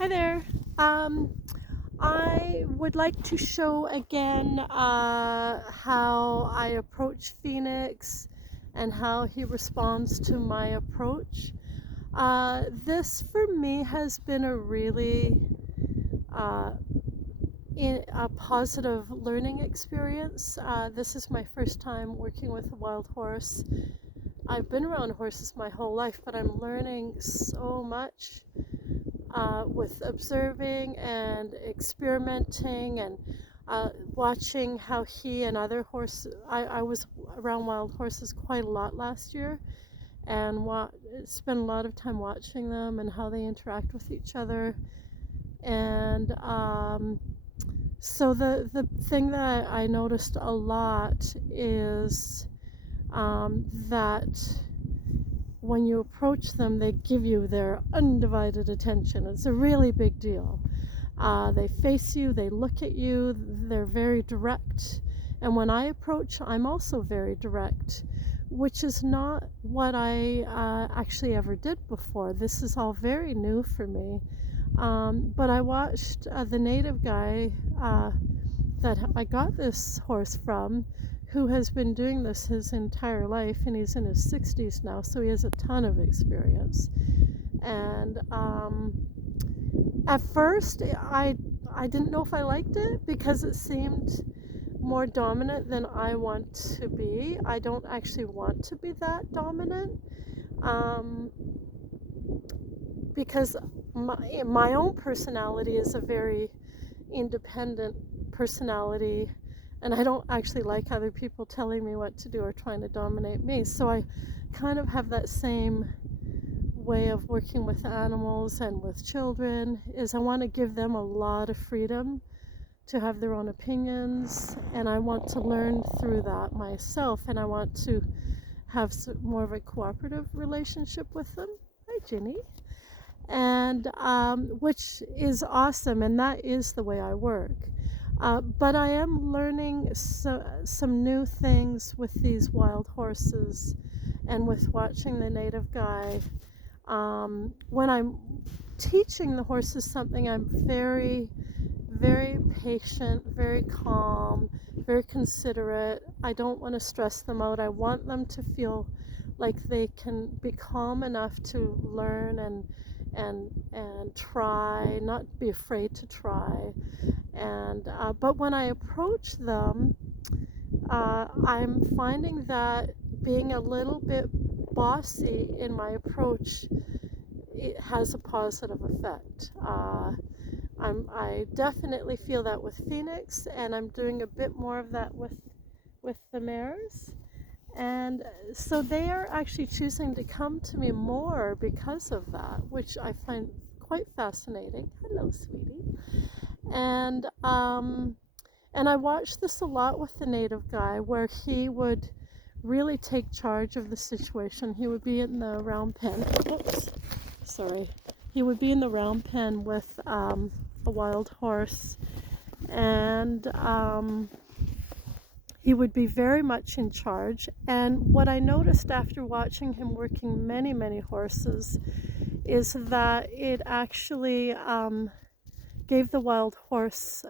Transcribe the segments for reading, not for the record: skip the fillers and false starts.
Hi there. Um, I would like to show again how I approach Phoenix and how he responds to my approach. This for me has been a really uh, a positive learning experience. This is my first time working with a wild horse. I've been around horses my whole life, but I'm learning so much with observing and experimenting and watching how he and other horses. I was around wild horses quite a lot last year and spent a lot of time watching them and how they interact with each other. And so the thing that I noticed a lot is that when you approach them, they give you their undivided attention. It's a really big deal. They face you, they look at you, they're very direct. And when I approach, I'm also very direct, which is not what I actually ever did before. This is all very new for me. But I watched the native guy that I got this horse from, who has been doing this his entire life, and he's in his 60s now, so he has a ton of experience. And at first, I didn't know if I liked it because it seemed more dominant than I want to be. I don't actually want to be that dominant, um, because my own personality is a very independent personality, and I don't actually like other people telling me what to do or trying to dominate me. So I kind of have that same way of working with animals and with children, is I want to give them a lot of freedom to have their own opinions, and I want to learn through that myself, and I want to have more of a cooperative relationship with them. Hi, Ginny. And which is awesome, and that is the way I work. But I am learning some new things with these wild horses and with watching the native guy. When I'm teaching the horses something, I'm very, very patient, very calm, very considerate. I don't want to stress them out. I want them to feel like they can be calm enough to learn and try, not be afraid to try. And but when I approach them, I'm finding that being a little bit bossy in my approach, it has a positive effect. I definitely feel that with Phoenix, and I'm doing a bit more of that with the mares. And so they are actually choosing to come to me more because of that, which I find quite fascinating. Hello, sweetie. And I watched this a lot with the native guy, where he would really take charge of the situation. He would be in the round pen. Oops, sorry. He would be in the round pen with a wild horse, and he would be very much in charge. And what I noticed after watching him working many, many horses is that it actually gave the wild horse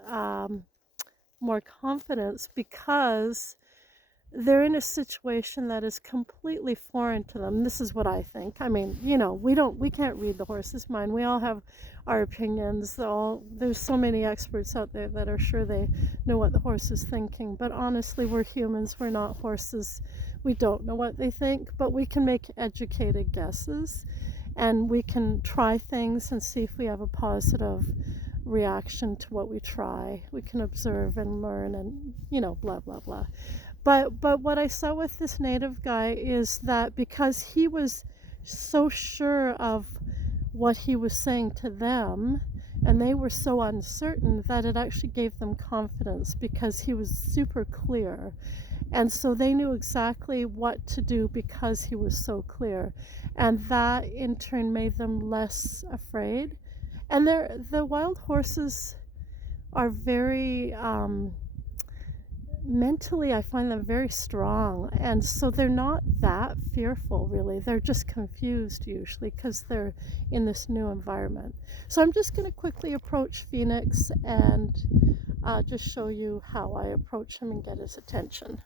more confidence, because they're in a situation that is completely foreign to them. This is what I think. I mean, we can't read the horse's mind. We all have our opinions. There's so many experts out there that are sure they know what the horse is thinking. But honestly, we're humans. We're not horses. We don't know what they think, but we can make educated guesses, and we can try things and see if we have a positive reaction to what we try. We can observe and learn, and blah blah blah. But what I saw with this native guy is that because he was so sure of what he was saying to them, and they were so uncertain, that it actually gave them confidence, because he was super clear. And so they knew exactly what to do because he was so clear. And that in turn made them less afraid. And the wild horses are very mentally I find them very strong, and so they're not that fearful really. They're just confused usually because they're in this new environment. So I'm just going to quickly approach Phoenix and just show you how I approach him and get his attention.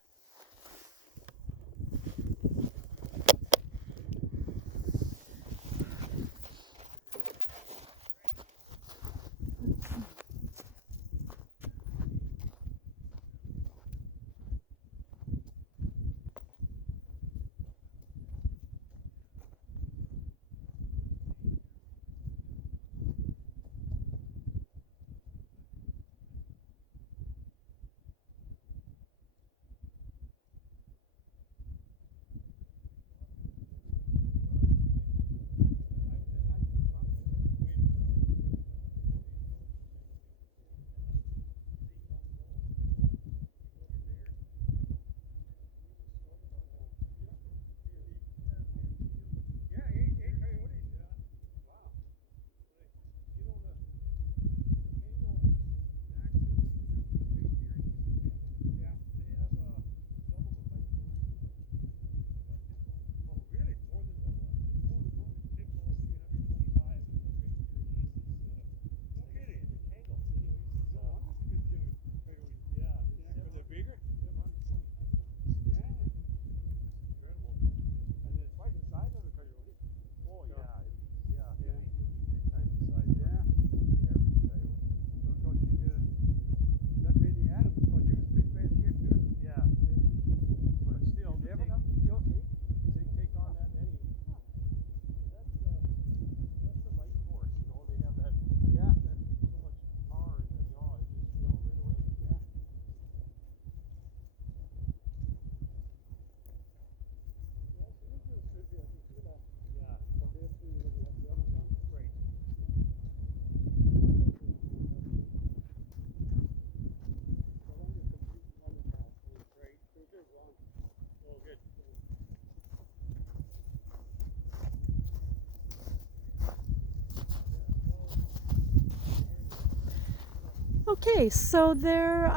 Okay, so they're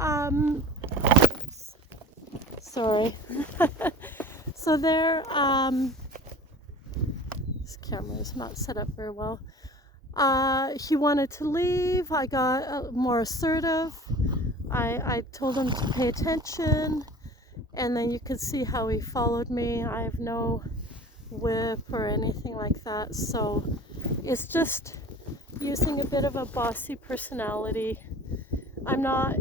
sorry. So they're this camera is not set up very well. He wanted to leave. I got more assertive. I told him to pay attention, and then you could see how he followed me. I have no whip or anything like that, so it's just using a bit of a bossy personality. I'm not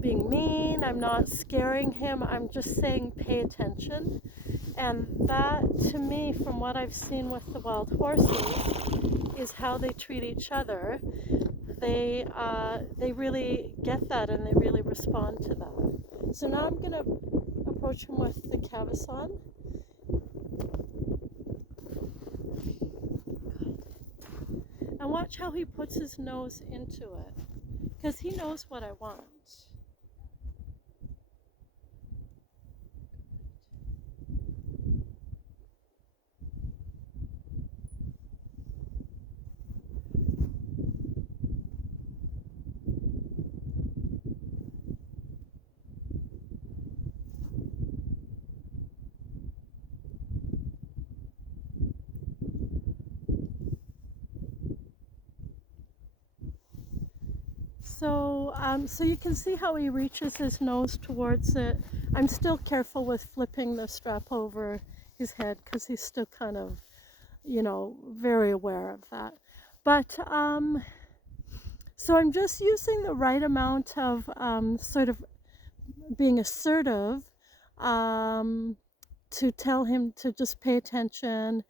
being mean, I'm not scaring him, I'm just saying pay attention. And that, to me, from what I've seen with the wild horses, is how they treat each other. They really get that and they really respond to that. So now I'm going to approach him with the Cavasson. And watch how he puts his nose into it, because he knows what I want. So you can see how he reaches his nose towards it. I'm still careful with flipping the strap over his head because he's still kind of, very aware of that. But so I'm just using the right amount of sort of being assertive to tell him to just pay attention.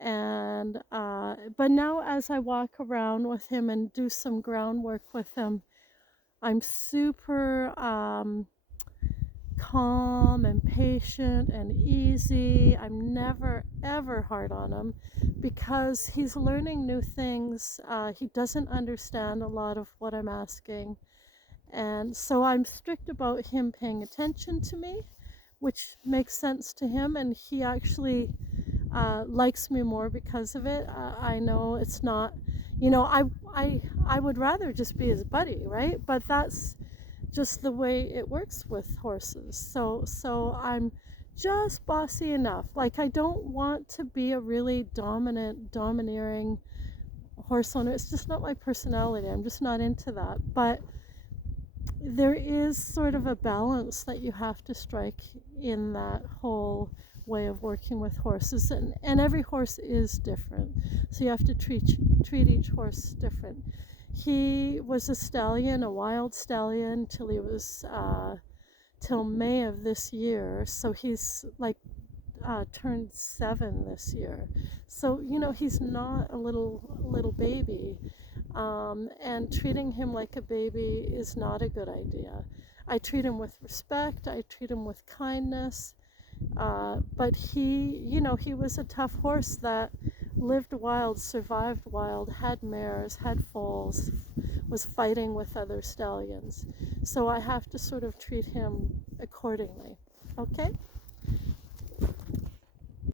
And but now as I walk around with him and do some groundwork with him, I'm super calm and patient and easy. I'm never ever hard on him because he's learning new things. He doesn't understand a lot of what I'm asking, and so I'm strict about him paying attention to me, which makes sense to him, and he actually likes me more because of it. I know it's not, I would rather just be his buddy, right? But that's just the way it works with horses. So I'm just bossy enough. Like, I don't want to be a really domineering horse owner. It's just not my personality. I'm just not into that. But there is sort of a balance that you have to strike in that whole way of working with horses, and every horse is different, so you have to treat each horse different. He was a stallion, a wild stallion, till he was till May of this year, so he's like turned 7 this year. So he's not a little baby, and treating him like a baby is not a good idea. I treat him with respect. I treat him with kindness. But he was a tough horse that lived wild, survived wild, had mares, had foals, was fighting with other stallions. So I have to sort of treat him accordingly. Okay?